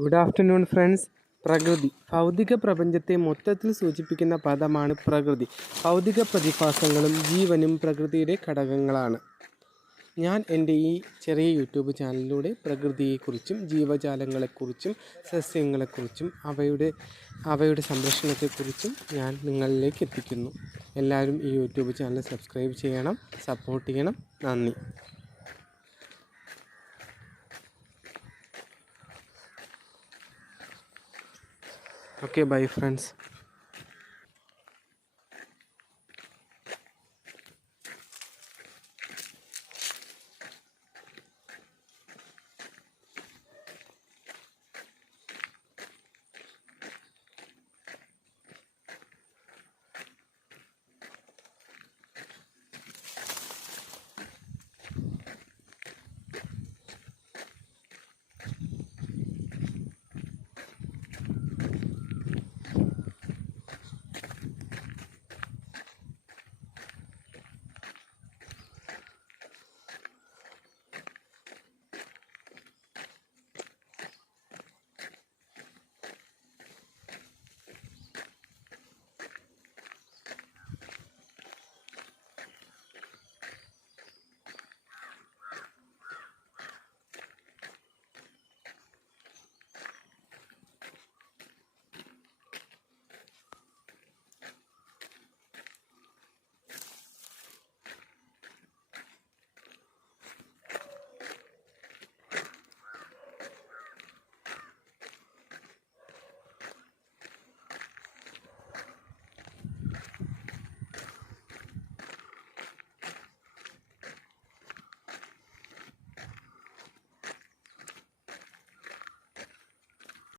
Good afternoon friends. പ്രകൃതി ഭൗതിക പ്രപഞ്ചത്തെ മൊത്തത്തിൽ സൂചിപ്പിക്കുന്ന പദമാണ് പ്രകൃതി. ഭൗതിക പ്രതിഭാസങ്ങളും ജീവനും പ്രകൃതിയുടെ ഘടകങ്ങളാണ്. ഞാൻ എൻ്റെ ഈ ചെറിയ യൂട്യൂബ് ചാനലിലൂടെ പ്രകൃതിയെക്കുറിച്ചും ജീവജാലങ്ങളെക്കുറിച്ചും സസ്യങ്ങളെക്കുറിച്ചും അവയുടെ സംരക്ഷണത്തെക്കുറിച്ചും ഞാൻ നിങ്ങളിലേക്ക് എത്തിക്കുന്നു. എല്ലാവരും ഈ യൂട്യൂബ് ചാനൽ സബ്സ്ക്രൈബ് ചെയ്യണം, സപ്പോർട്ട് ചെയ്യണം. നന്ദി. Okay, bye friends.